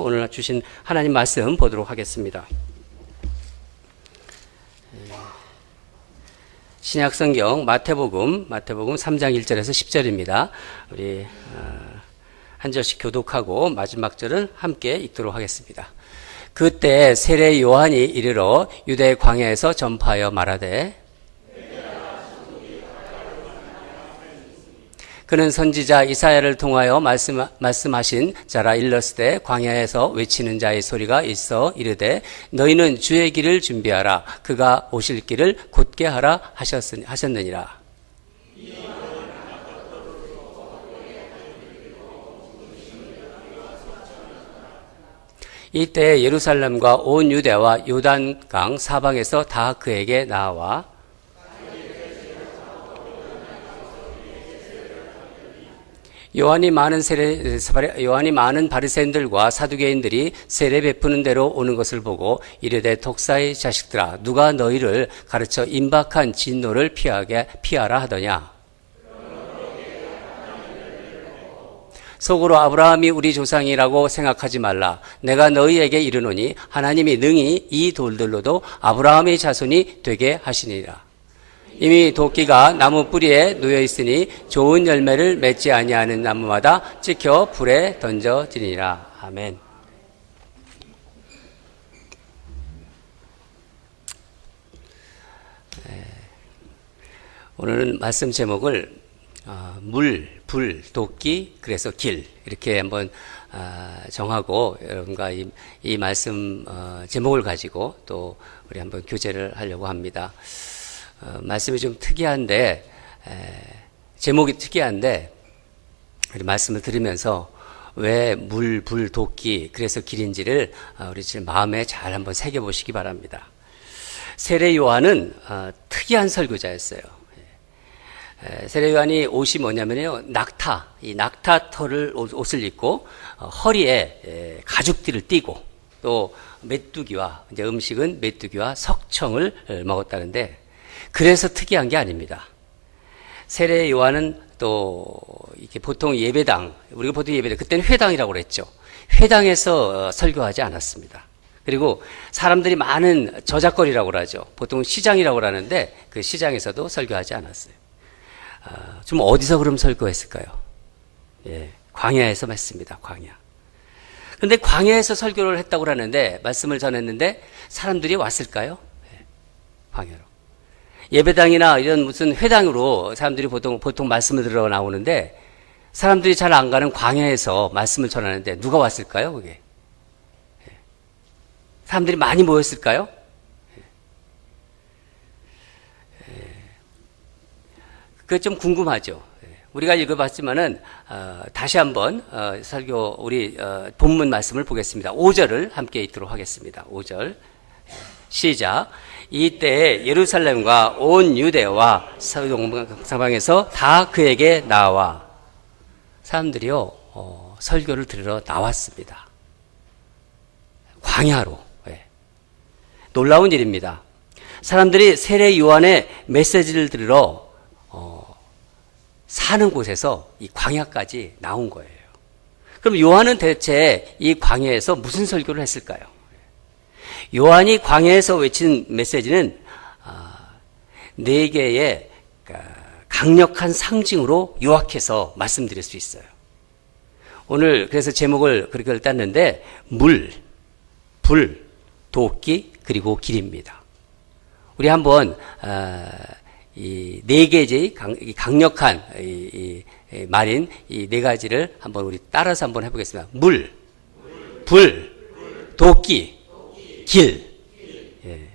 오늘 주신 하나님 말씀 보도록 하겠습니다. 신약성경 마태복음 3장 1절에서 10절입니다. 우리 한 절씩 교독하고 마지막 절은 함께 읽도록 하겠습니다. 그때 세례 요한이 이르러 유대 광야에서 전파하여 말하되 그는 선지자 이사야를 통하여 말씀하신 자라 일렀으되 광야에서 외치는 자의 소리가 있어 이르되 너희는 주의 길을 준비하라 그가 오실 길을 곧게 하라 하셨느니라. 이때 예루살렘과 온 유대와 요단강 사방에서 다 그에게 나와 요한이 많은 바리새인들과 사두개인들이 세례 베푸는 대로 오는 것을 보고 이르되 독사의 자식들아 누가 너희를 가르쳐 임박한 진노를 피하라 하더냐. 속으로 아브라함이 우리 조상이라고 생각하지 말라. 내가 너희에게 이르노니 하나님이 능히 이 돌들로도 아브라함의 자손이 되게 하시니라. 이미 도끼가 나무 뿌리에 놓여 있으니 좋은 열매를 맺지 아니하는 나무마다 찍혀 불에 던져지니라. 아멘. 오늘은 말씀 제목을 물, 불, 도끼, 그래서 길 이렇게 한번 정하고 여러분과 이 말씀 제목을 가지고 또 우리 한번 교제를 하려고 합니다. 말씀이 좀 특이한데 제목이 특이한데 우리 말씀을 들으면서 왜 물, 불, 도끼 그래서 길인지를 우리 지금 마음에 잘 한번 새겨보시기 바랍니다. 세례 요한은 특이한 설교자였어요. 세례 요한이 옷이 뭐냐면요 이 낙타 털을 옷을 입고 허리에 가죽띠를 띠고 또 메뚜기와 이제 음식은 메뚜기와 석청을 먹었다는데 그래서 특이한 게 아닙니다. 세례 요한은 또 이렇게 보통 예배당, 우리가 보통 예배당, 그때는 회당이라고 그랬죠. 회당에서 설교하지 않았습니다. 그리고 사람들이 많은 저작거리라고 그러죠. 보통 시장이라고 하는데 그 시장에서도 설교하지 않았어요. 좀 어디서 그럼 설교했을까요? 예, 광야에서 했습니다. 광야. 근데 광야에서 설교를 했다고 하는데 말씀을 전했는데 사람들이 왔을까요? 예, 광야로. 예배당이나 이런 무슨 회당으로 사람들이 보통 말씀을 들으러 나오는데 사람들이 잘 안 가는 광야에서 말씀을 전하는데 누가 왔을까요? 그게 사람들이 많이 모였을까요? 그게 좀 궁금하죠. 우리가 읽어봤지만은 다시 한번 설교 우리 본문 말씀을 보겠습니다. 5절을 함께 읽도록 하겠습니다. 5절 시작. 이때 예루살렘과 온 유대와 사방에서 다 그에게 나와 사람들이요 설교를 들으러 나왔습니다. 광야로. 놀라운 일입니다. 사람들이 세례 요한의 메시지를 들으러 사는 곳에서 이 광야까지 나온 거예요. 그럼 요한은 대체 이 광야에서 무슨 설교를 했을까요? 요한이 광야에서 외친 메시지는 네 개의 강력한 상징으로 요약해서 말씀드릴 수 있어요. 오늘 그래서 제목을 그렇게 땄는데 물, 불, 도끼 그리고 길입니다. 우리 한번 이 네 개의 강력한 말인 이 네 가지를 한번 우리 따라서 한번 해보겠습니다. 물, 불, 도끼, 길. 예.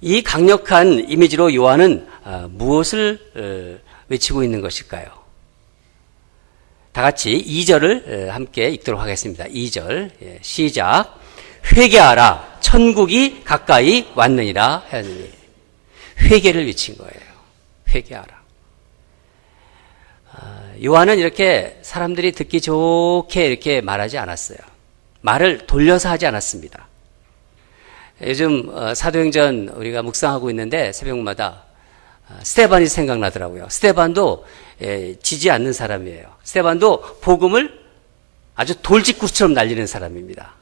이 강력한 이미지로 요한은 무엇을 외치고 있는 것일까요? 다 같이 2절을 함께 읽도록 하겠습니다. 2절 시작. 회개하라 천국이 가까이 왔느니라 하였느니 회개를 외친 거예요. 회개하라. 요한은 이렇게 사람들이 듣기 좋게 이렇게 말하지 않았어요. 말을 돌려서 하지 않았습니다. 요즘 사도행전 우리가 묵상하고 있는데 새벽마다 스데반이 생각나더라고요. 스데반도 지지 않는 사람이에요. 스데반도 복음을 아주 돌직구처럼 날리는 사람입니다.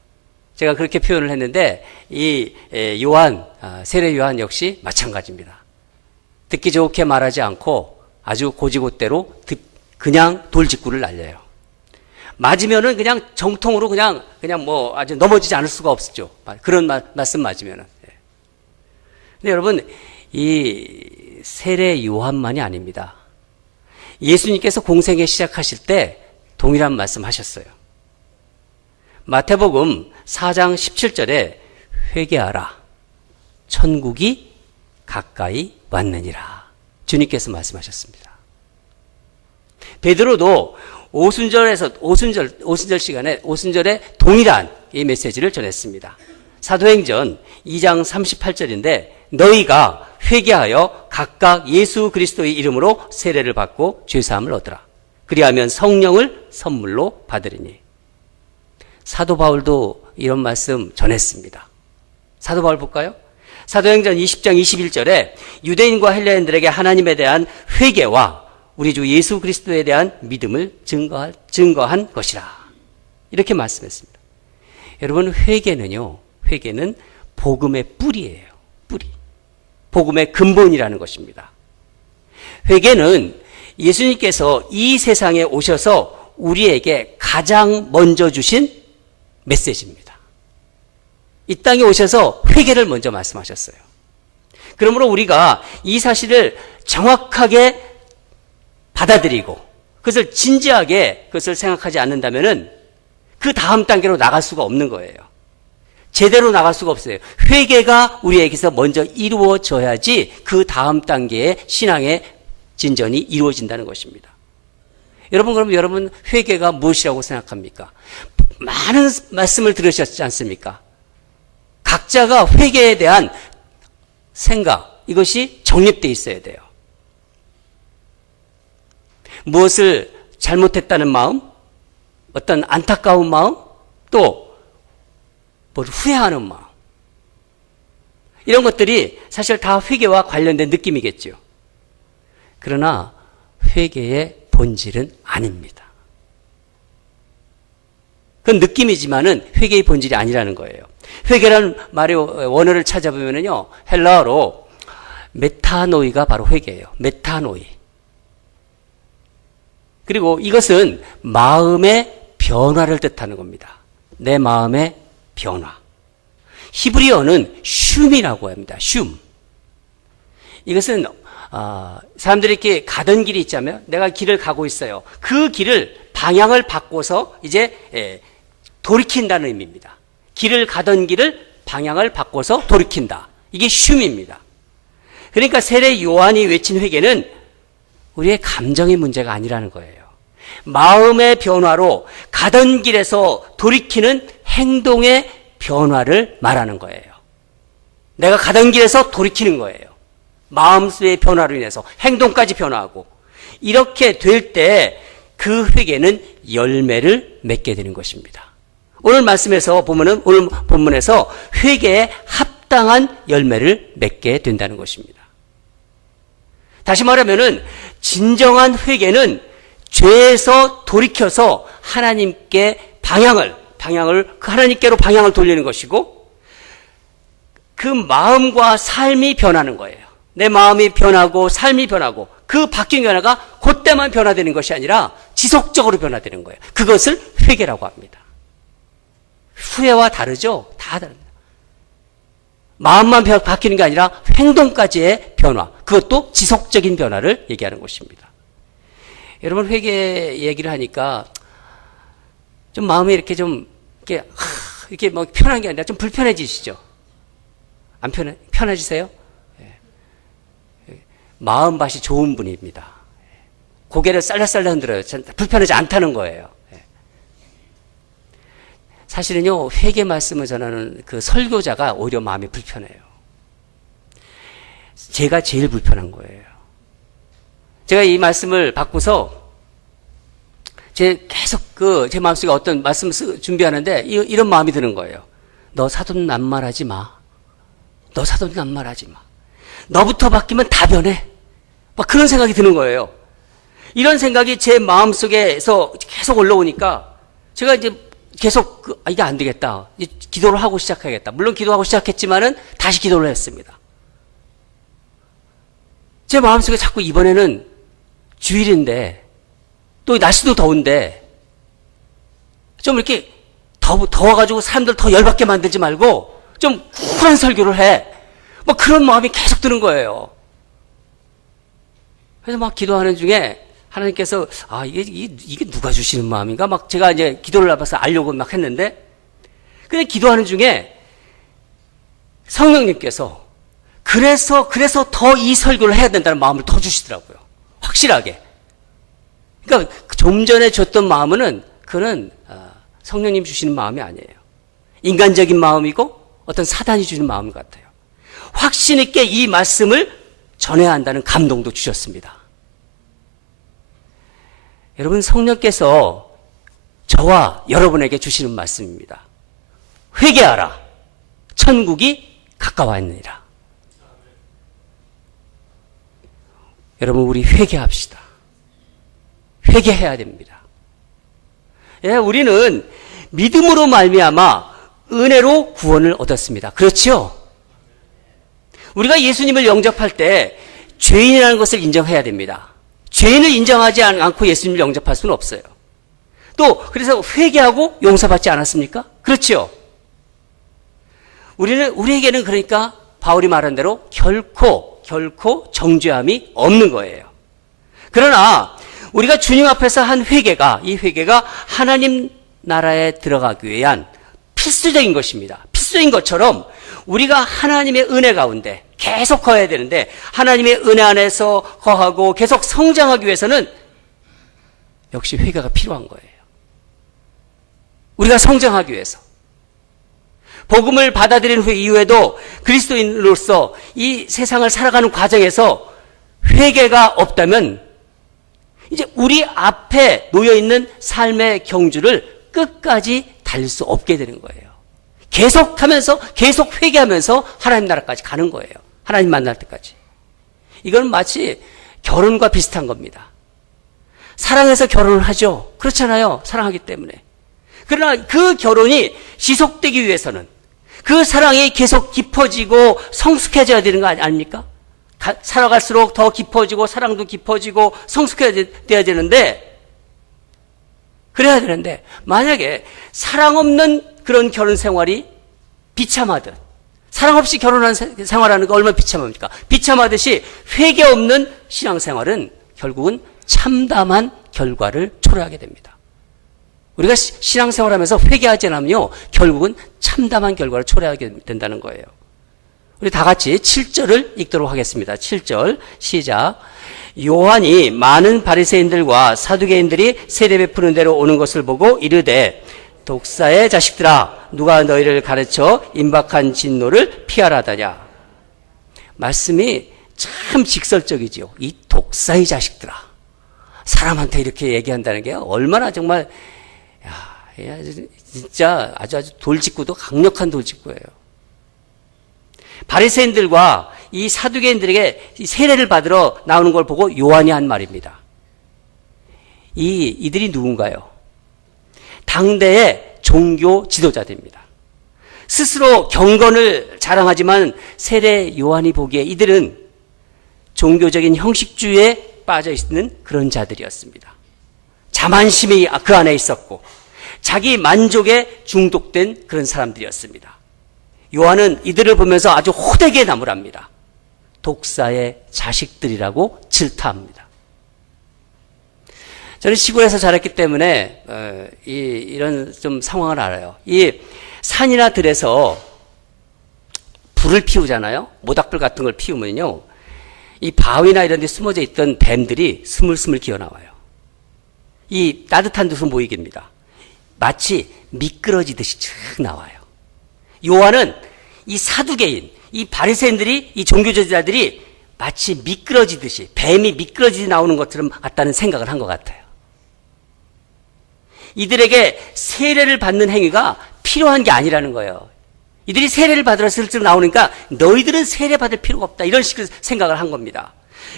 제가 그렇게 표현을 했는데 이 요한, 세례 요한 역시 마찬가지입니다. 듣기 좋게 말하지 않고 아주 고지고대로 그냥 돌직구를 날려요. 맞으면은 그냥 정통으로 그냥 뭐 아주 넘어지지 않을 수가 없었죠. 그런 말씀 맞으면은. 근데 여러분, 이 세례 요한만이 아닙니다. 예수님께서 공생애 시작하실 때 동일한 말씀 하셨어요. 마태복음 4장 17절에 회개하라. 천국이 가까이 왔느니라. 주님께서 말씀하셨습니다. 베드로도 오순절에 동일한 이 메시지를 전했습니다. 사도행전 2장 38절인데 너희가 회개하여 각각 예수 그리스도의 이름으로 세례를 받고 죄사함을 얻으라. 그리하면 성령을 선물로 받으리니. 사도 바울도 이런 말씀 전했습니다. 사도 바울 볼까요? 사도행전 20장 21절에 유대인과 헬레인들에게 하나님에 대한 회개와 우리 주 예수 그리스도에 대한 믿음을 증거한 것이라. 이렇게 말씀했습니다. 여러분, 회개는 복음의 뿌리예요. 뿌리. 복음의 근본이라는 것입니다. 회개는 예수님께서 이 세상에 오셔서 우리에게 가장 먼저 주신 메시지입니다. 이 땅에 오셔서 회개를 먼저 말씀하셨어요. 그러므로 우리가 이 사실을 정확하게 받아들이고 그것을 진지하게 그것을 생각하지 않는다면은 그 다음 단계로 나갈 수가 없는 거예요. 제대로 나갈 수가 없어요. 회개가 우리에게서 먼저 이루어져야지 그 다음 단계의 신앙의 진전이 이루어진다는 것입니다. 여러분, 그럼 여러분 회개가 무엇이라고 생각합니까? 많은 말씀을 들으셨지 않습니까? 각자가 회개에 대한 생각, 이것이 정립되어 있어야 돼요. 무엇을 잘못했다는 마음, 어떤 안타까운 마음, 또 뭘 후회하는 마음, 이런 것들이 사실 다 회개와 관련된 느낌이겠죠. 그러나 회개의 본질은 아닙니다. 그건 느낌이지만은 회개의 본질이 아니라는 거예요. 회개라는 말의 원어를 찾아보면요, 헬라어로 메타노이가 바로 회개예요. 메타노이. 그리고 이것은 마음의 변화를 뜻하는 겁니다. 내 마음의 변화. 히브리어는 슌이라고 합니다. 슌. 이것은 사람들이 이렇게 가던 길이 있자면 내가 길을 가고 있어요. 그 길을 방향을 바꿔서 이제 돌이킨다는 의미입니다. 길을 가던 길을 방향을 바꿔서 돌이킨다. 이게 슌입니다. 그러니까 세례 요한이 외친 회개는 우리의 감정의 문제가 아니라는 거예요. 마음의 변화로 가던 길에서 돌이키는 행동의 변화를 말하는 거예요. 내가 가던 길에서 돌이키는 거예요. 마음의 변화로 인해서 행동까지 변화하고, 이렇게 될 때 그 회개는 열매를 맺게 되는 것입니다. 오늘 말씀에서 보면은, 오늘 본문에서 회개에 합당한 열매를 맺게 된다는 것입니다. 다시 말하면은 진정한 회개는 죄에서 돌이켜서 하나님께 하나님께로 방향을 돌리는 것이고, 그 마음과 삶이 변하는 거예요. 내 마음이 변하고 삶이 변하고, 그 바뀐 변화가 그때만 변화되는 것이 아니라 지속적으로 변화되는 거예요. 그것을 회개라고 합니다. 후회와 다르죠? 다 다릅니다. 마음만 바뀌는 게 아니라 행동까지의 변화, 그것도 지속적인 변화를 얘기하는 것입니다. 여러분, 회개 얘기를 하니까 좀 마음이 이렇게 이렇게 뭐 편한 게 아니라 좀 불편해지시죠? 안 편해지세요? 마음밭이 좋은 분입니다. 고개를 살살살 흔들어요. 불편하지 않다는 거예요. 사실은요, 회개 말씀을 전하는 그 설교자가 오히려 마음이 불편해요. 제가 제일 불편한 거예요. 제가 이 말씀을 받고서 계속 제 마음속에 어떤 말씀을 준비하는데 이런 마음이 드는 거예요. 너 사돈 낱말하지 마. 너 사돈 낱말하지 마. 너부터 바뀌면 다 변해. 막 그런 생각이 드는 거예요. 이런 생각이 제 마음속에서 계속 올라오니까 제가 이제 계속 이게 안 되겠다. 이제 기도를 하고 시작해야겠다. 물론 기도하고 시작했지만은 다시 기도를 했습니다. 제 마음속에 자꾸 이번에는 주일인데 또 날씨도 더운데 좀 이렇게 더워가지고 사람들 더 열받게 만들지 말고 좀 쿨한 설교를 해. 뭐 그런 마음이 계속 드는 거예요. 그래서 막 기도하는 중에 하나님께서 이게 누가 주시는 마음인가? 막 제가 이제 기도를 해봐서 알려고 막 했는데 근데 기도하는 중에 성령님께서 그래서 더 이 설교를 해야 된다는 마음을 더 주시더라고요. 확실하게. 그러니까 좀 전에 줬던 마음은 그는 성령님 주시는 마음이 아니에요. 인간적인 마음이고 어떤 사단이 주는 마음 같아요. 확신 있게 이 말씀을 전해야 한다는 감동도 주셨습니다. 여러분, 성령께서 저와 여러분에게 주시는 말씀입니다. 회개하라. 천국이 가까웠느니라. 여러분, 우리 회개합시다. 회개해야 됩니다. 예, 우리는 믿음으로 말미암아 은혜로 구원을 얻었습니다. 그렇죠? 우리가 예수님을 영접할 때 죄인이라는 것을 인정해야 됩니다. 죄인을 인정하지 않고 예수님을 영접할 수는 없어요. 또 그래서 회개하고 용서받지 않았습니까? 그렇죠? 우리에게는 그러니까 바울이 말한 대로 결코 정죄함이 없는 거예요. 그러나 우리가 주님 앞에서 한 회개가, 이 회개가 하나님 나라에 들어가기 위한 필수적인 것입니다. 필수인 것처럼 우리가 하나님의 은혜 가운데 계속 거해야 되는데 하나님의 은혜 안에서 거하고 계속 성장하기 위해서는 역시 회개가 필요한 거예요. 우리가 성장하기 위해서. 복음을 받아들인 이후에도 그리스도인으로서 이 세상을 살아가는 과정에서 회개가 없다면 이제 우리 앞에 놓여있는 삶의 경주를 끝까지 달릴 수 없게 되는 거예요. 계속하면서 계속 회개하면서 하나님 나라까지 가는 거예요. 하나님 만날 때까지. 이건 마치 결혼과 비슷한 겁니다. 사랑해서 결혼을 하죠. 그렇잖아요. 사랑하기 때문에. 그러나 그 결혼이 지속되기 위해서는 그 사랑이 계속 깊어지고 성숙해져야 되는 거 아닙니까? 살아갈수록 더 깊어지고 사랑도 깊어지고 성숙해져야 되는데 그래야 되는데 만약에 사랑 없는 그런 결혼 생활이 비참하듯 사랑 없이 결혼한 생활하는 거 얼마나 비참합니까? 비참하듯이 회개 없는 신앙생활은 결국은 참담한 결과를 초래하게 됩니다. 우리가 신앙생활하면서 회개하지 않으면요 결국은 참담한 결과를 초래하게 된다는 거예요. 우리 다 같이 7절을 읽도록 하겠습니다. 7절 시작. 요한이 많은 바리새인들과 사두개인들이 세례 베푸는 대로 오는 것을 보고 이르되 독사의 자식들아 누가 너희를 가르쳐 임박한 진노를 피하라다냐. 말씀이 참 직설적이지요. 이 독사의 자식들아. 사람한테 이렇게 얘기한다는 게 얼마나 정말 진짜 아주 돌직구도 강력한 돌직구예요. 바리새인들과 이 사두개인들에게 세례를 받으러 나오는 걸 보고 요한이 한 말입니다. 이들이 누군가요? 당대의 종교 지도자들입니다. 스스로 경건을 자랑하지만 세례 요한이 보기에 이들은 종교적인 형식주의에 빠져 있는 그런 자들이었습니다. 자만심이 그 안에 있었고 자기 만족에 중독된 그런 사람들이었습니다. 요한은 이들을 보면서 아주 호되게 나무랍니다. 독사의 자식들이라고 질타합니다. 저는 시골에서 자랐기 때문에 이런 좀 상황을 알아요. 이 산이나 들에서 불을 피우잖아요. 모닥불 같은 걸 피우면요. 이 바위나 이런 데 숨어져 있던 뱀들이 스물스물 기어나와요. 이 따뜻한 데서 모이게입니다. 마치 미끄러지듯이 쭉 나와요. 요한은 이 사두개인, 이 바리새인들이, 이 종교지도자들이 마치 미끄러지듯이, 뱀이 미끄러지듯이 나오는 것처럼 같다는 생각을 한 것 같아요. 이들에게 세례를 받는 행위가 필요한 게 아니라는 거예요. 이들이 세례를 받으러 슬쩍 나오니까 너희들은 세례 받을 필요가 없다. 이런 식으로 생각을 한 겁니다.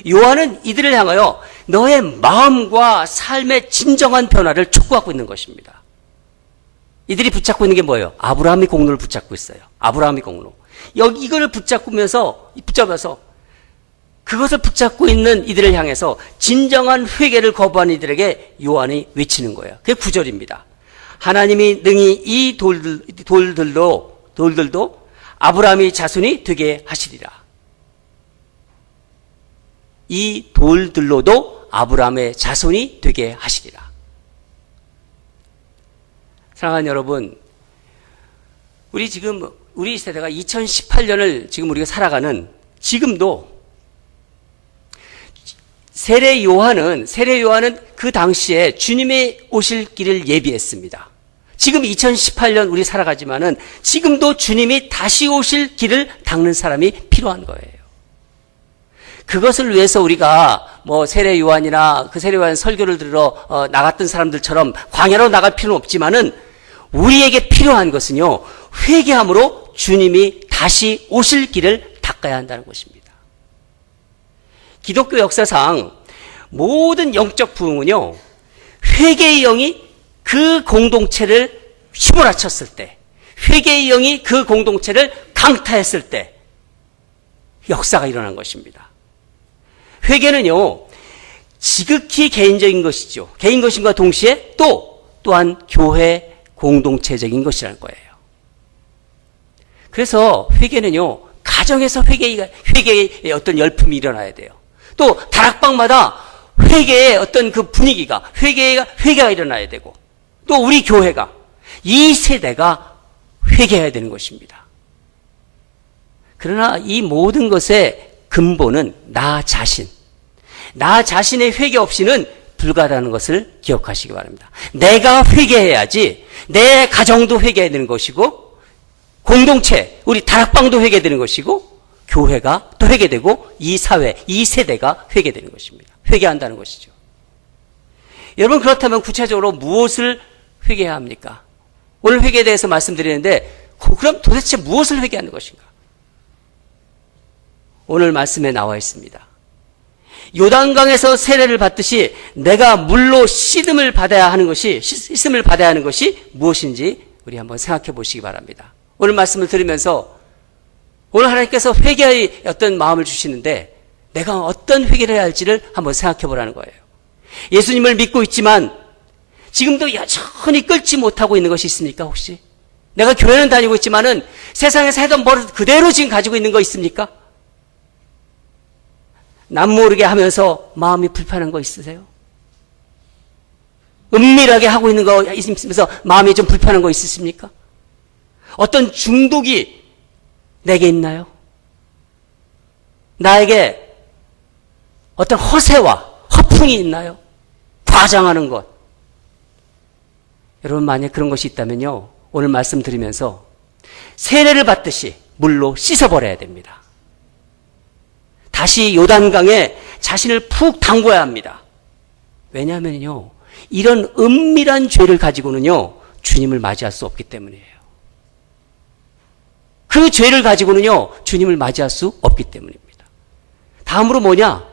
요한은 이들을 향하여 너의 마음과 삶의 진정한 변화를 촉구하고 있는 것입니다. 이들이 붙잡고 있는 게 뭐예요? 아브라함의 공로를 붙잡고 있어요. 아브라함의 공로. 여기 이걸 붙잡으면서 그것을 붙잡고 있는 이들을 향해서 진정한 회개를 거부한 이들에게 요한이 외치는 거예요. 그게 9절입니다. 하나님이 능히 이 돌들도 아브라함의 자손이 되게 하시리라. 이 돌들로도 아브라함의 자손이 되게 하시리라. 사랑하는 여러분, 우리 세대가 2018년을 지금 우리가 살아가는 지금도 세례 요한은 그 당시에 주님의 오실 길을 예비했습니다. 지금 2018년 우리 살아가지만은 지금도 주님이 다시 오실 길을 닦는 사람이 필요한 거예요. 그것을 위해서 우리가 세례 요한이나 그 세례 요한 설교를 들으러 나갔던 사람들처럼 광야로 나갈 필요는 없지만은 우리에게 필요한 것은요, 회개함으로 주님이 다시 오실 길을 닦아야 한다는 것입니다. 기독교 역사상 모든 영적 부흥은요, 회개의 영이 그 공동체를 휘몰아쳤을 때, 회개의 영이 그 공동체를 강타했을 때 역사가 일어난 것입니다. 회개는요, 지극히 개인적인 것이죠. 개인 것인과 동시에 또한 교회 공동체적인 것이라는 거예요. 그래서 회개는요, 가정에서 회개의 어떤 열품이 일어나야 돼요. 또 다락방마다 회개의 어떤 그 분위기가, 회개가 일어나야 되고, 또 우리 교회가, 이 세대가 회개해야 되는 것입니다. 그러나 이 모든 것의 근본은 나 자신의 회개 없이는 불가하다는 것을 기억하시기 바랍니다. 내가 회개해야지 내 가정도 회개해야 되는 것이고, 공동체, 우리 다락방도 회개되는 것이고, 교회가 또 회개되고, 이 사회, 이 세대가 회개되는 것입니다. 회개한다는 것이죠. 여러분, 그렇다면 구체적으로 무엇을 회개해야 합니까? 오늘 회개에 대해서 말씀드리는데, 그럼 도대체 무엇을 회개하는 것인가? 오늘 말씀에 나와 있습니다. 요단강에서 세례를 받듯이 내가 물로 씻음을 받아야 하는 것이 무엇인지 우리 한번 생각해 보시기 바랍니다. 오늘 말씀을 들으면서 오늘 하나님께서 회개의 어떤 마음을 주시는데 내가 어떤 회개를 해야 할지를 한번 생각해 보라는 거예요. 예수님을 믿고 있지만 지금도 여전히 끊지 못하고 있는 것이 있습니까, 혹시? 내가 교회는 다니고 있지만은 세상에서 해던 버릇 그대로 지금 가지고 있는 거 있습니까? 남 모르게 하면서 마음이 불편한 거 있으세요? 은밀하게 하고 있는 거 있으면서 마음이 좀 불편한 거 있으십니까? 어떤 중독이 내게 있나요? 나에게 어떤 허세와 허풍이 있나요? 과장하는 것. 여러분, 만약 그런 것이 있다면요, 오늘 말씀 드리면서 세례를 받듯이 물로 씻어버려야 됩니다. 다시 요단강에 자신을 푹 담궈야 합니다. 왜냐하면요, 이런 은밀한 죄를 가지고는요, 주님을 맞이할 수 없기 때문이에요. 그 죄를 가지고는요, 주님을 맞이할 수 없기 때문입니다. 다음으로 뭐냐?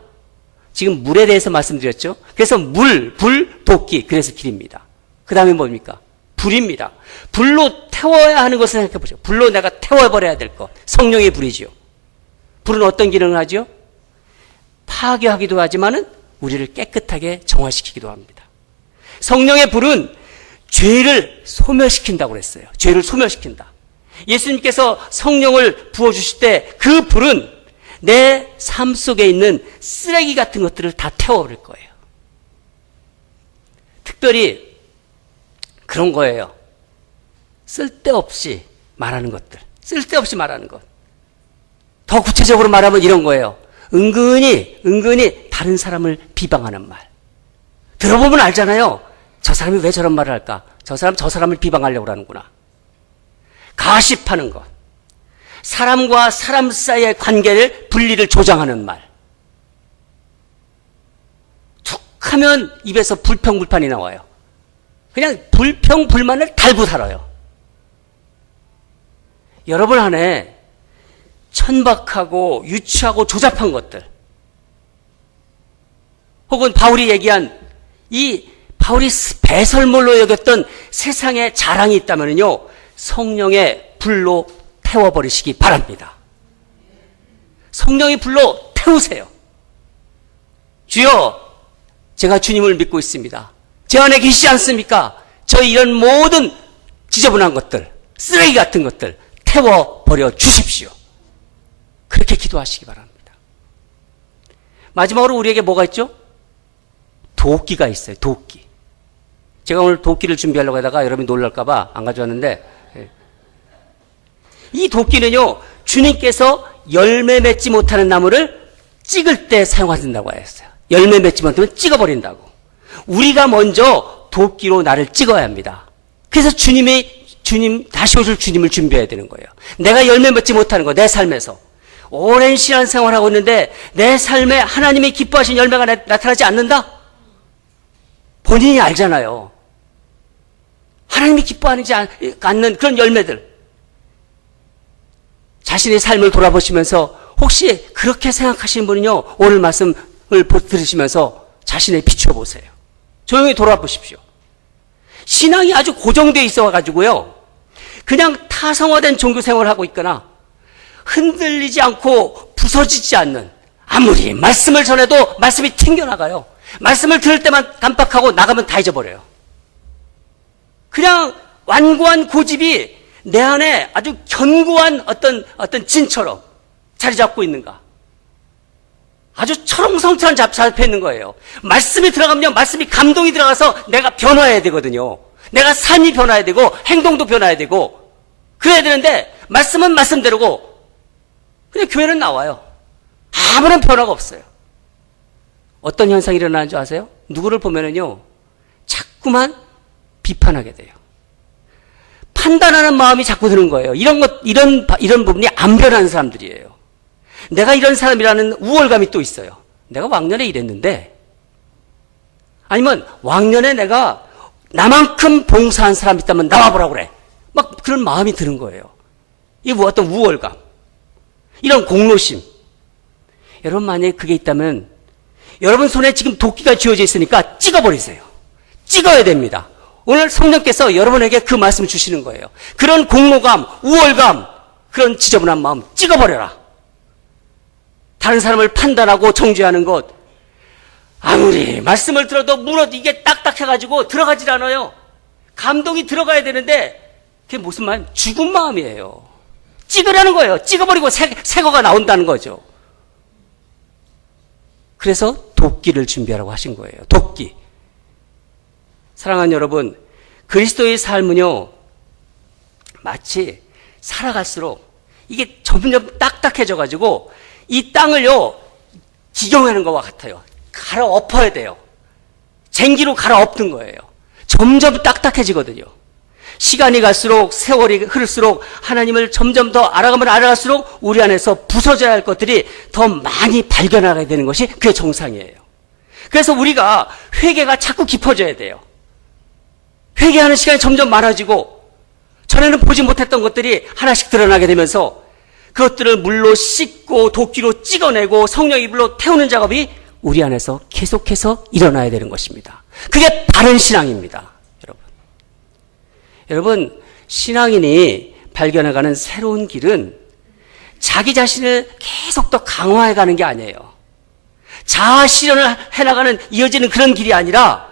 지금 물에 대해서 말씀드렸죠? 그래서 물, 불, 도끼, 그래서 길입니다. 그 다음에 뭡니까? 불입니다. 불로 태워야 하는 것을 생각해 보죠. 불로 내가 태워버려야 될 것. 성령의 불이지요. 불은 어떤 기능을 하죠? 파괴하기도 하지만은 우리를 깨끗하게 정화시키기도 합니다. 성령의 불은 죄를 소멸시킨다고 그랬어요. 죄를 소멸시킨다. 예수님께서 성령을 부어주실 때 그 불은 내 삶 속에 있는 쓰레기 같은 것들을 다 태워버릴 거예요. 특별히 그런 거예요. 쓸데없이 말하는 것들. 쓸데없이 말하는 것. 더 구체적으로 말하면 이런 거예요. 은근히 다른 사람을 비방하는 말. 들어보면 알잖아요. 저 사람이 왜 저런 말을 할까? 저 사람을 비방하려고 하는구나. 가십하는 것. 사람과 사람 사이의 관계를, 분리를 조장하는 말. 툭 하면 입에서 불평불판이 나와요. 그냥 불평불만을 달고 살아요. 여러분 안에 천박하고 유치하고 조잡한 것들, 혹은 바울이 얘기한 이 바울이 배설물로 여겼던 세상의 자랑이 있다면요, 성령의 불로 태워버리시기 바랍니다. 성령의 불로 태우세요. 주여, 제가 주님을 믿고 있습니다. 제 안에 계시지 않습니까? 저 이런 모든 지저분한 것들, 쓰레기 같은 것들 태워버려 주십시오. 그렇게 기도하시기 바랍니다. 마지막으로 우리에게 뭐가 있죠? 도끼가 있어요. 도끼. 제가 오늘 도끼를 준비하려고 하다가 여러분이 놀랄까봐 안 가져왔는데, 이 도끼는요, 주님께서 열매 맺지 못하는 나무를 찍을 때 사용하신다고 하셨어요. 열매 맺지 못하면 찍어버린다고. 우리가 먼저 도끼로 나를 찍어야 합니다. 그래서 다시 오실 주님을 준비해야 되는 거예요. 내가 열매 맺지 못하는 거, 내 삶에서. 오랜 신앙 생활하고 있는데 내 삶에 하나님이 기뻐하신 열매가 나타나지 않는다? 본인이 알잖아요. 하나님이 기뻐하지 않는 그런 열매들. 자신의 삶을 돌아보시면서 혹시 그렇게 생각하시는 분은요, 오늘 말씀을 들으시면서 자신에 비추어 보세요. 조용히 돌아보십시오. 신앙이 아주 고정되어 있어가지고요, 그냥 타성화된 종교 생활을 하고 있거나 흔들리지 않고 부서지지 않는, 아무리 말씀을 전해도 말씀이 튕겨나가요. 말씀을 들을 때만 깜빡하고 나가면 다 잊어버려요. 그냥 완고한 고집이 내 안에 아주 견고한 어떤 진처럼 자리 잡고 있는가. 아주 철옹성처럼 잡혀 있는 거예요. 말씀이 들어가면요, 말씀이 감동이 들어가서 내가 변화해야 되거든요. 내가 삶이 변화해야 되고 행동도 변화해야 되고 그래야 되는데, 말씀은 말씀대로고 그냥 교회는 나와요. 아무런 변화가 없어요. 어떤 현상이 일어나는 줄 아세요? 누구를 보면은요, 자꾸만 비판하게 돼요. 판단하는 마음이 자꾸 드는 거예요. 이런 부분이 안 변하는 사람들이에요. 내가 이런 사람이라는 우월감이 또 있어요. 내가 왕년에 이랬는데, 아니면 왕년에 내가 나만큼 봉사한 사람 있다면 나와보라고 그래. 막 그런 마음이 드는 거예요. 이게 어떤 우월감, 이런 공로심. 여러분, 만약에 그게 있다면 여러분 손에 지금 도끼가 쥐어져 있으니까 찍어버리세요. 찍어야 됩니다. 오늘 성령께서 여러분에게 그 말씀을 주시는 거예요. 그런 공로감, 우월감, 그런 지저분한 마음 찍어버려라. 다른 사람을 판단하고 정죄하는 것, 아무리 말씀을 들어도 이게 딱딱해가지고 들어가질 않아요. 감동이 들어가야 되는데 그게 무슨 말? 죽은 마음이에요. 찍으라는 거예요. 찍어버리고 새거가 나온다는 거죠. 그래서 도끼를 준비하라고 하신 거예요. 도끼. 사랑하는 여러분, 그리스도의 삶은요, 마치 살아갈수록 이게 점점 딱딱해져가지고 이 땅을요, 기경하는 것과 같아요. 갈아엎어야 돼요. 쟁기로 갈아엎는 거예요. 점점 딱딱해지거든요. 시간이 갈수록, 세월이 흐를수록 하나님을 점점 더 알아가면 알아갈수록 우리 안에서 부서져야 할 것들이 더 많이 발견하게 되는 것이 그게 정상이에요. 그래서 우리가 회개가 자꾸 깊어져야 돼요. 회개하는 시간이 점점 많아지고 전에는 보지 못했던 것들이 하나씩 드러나게 되면서 그것들을 물로 씻고 도끼로 찍어내고 성령의 불로 태우는 작업이 우리 안에서 계속해서 일어나야 되는 것입니다. 그게 바른 신앙입니다. 여러분, 신앙인이 발견해가는 새로운 길은 자기 자신을 계속 더 강화해가는 게 아니에요. 자아 실현을 해나가는, 이어지는 그런 길이 아니라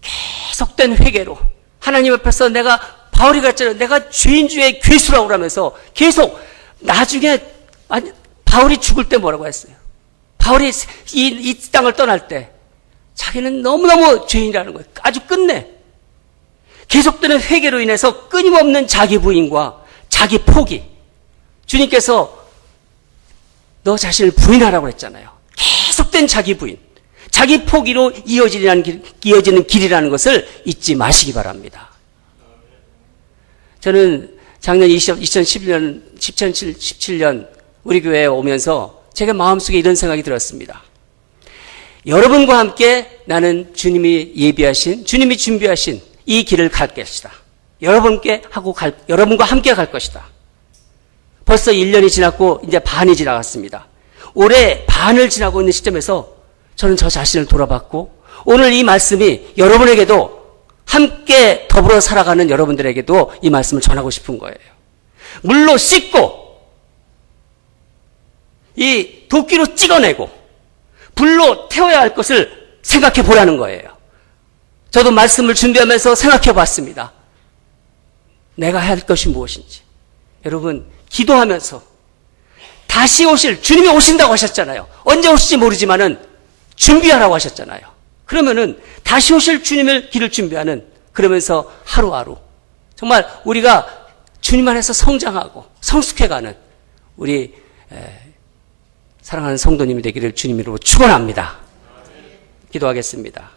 계속된 회개로 하나님 앞에서 내가, 바울이 그랬잖아요. 내가 죄인 중에 괴수라고 그러면서 계속 나중에, 바울이 죽을 때 뭐라고 했어요? 바울이 이 땅을 떠날 때 자기는 너무너무 죄인이라는 거예요. 아주 끝내. 계속되는 회개로 인해서 끊임없는 자기 부인과 자기 포기. 주님께서 너 자신을 부인하라고 했잖아요. 계속된 자기 부인, 자기 포기로 이어지는 길이라는 것을 잊지 마시기 바랍니다. 저는 작년 2017년 우리 교회에 오면서 제가 마음속에 이런 생각이 들었습니다. 여러분과 함께 나는 주님이 준비하신 이 길을 갈 것이다. 여러분과 함께 갈 것이다. 벌써 1년이 지났고 이제 반이 지나갔습니다. 올해 반을 지나고 있는 시점에서 저는 저 자신을 돌아봤고 오늘 이 말씀이 여러분에게도 함께 더불어 살아가는 여러분들에게도 이 말씀을 전하고 싶은 거예요. 물로 씻고 이 도끼로 찍어내고 불로 태워야 할 것을 생각해 보라는 거예요. 저도 말씀을 준비하면서 생각해 봤습니다. 내가 해야 할 것이 무엇인지. 여러분, 기도하면서 다시 오실, 주님이 오신다고 하셨잖아요. 언제 오실지 모르지만은 준비하라고 하셨잖아요. 그러면은 다시 오실 주님의 길을 준비하는, 그러면서 하루하루 정말 우리가 주님 안에서 성장하고 성숙해가는 우리 사랑하는 성도님이 되기를 주님 이름으로 축원합니다. 기도하겠습니다.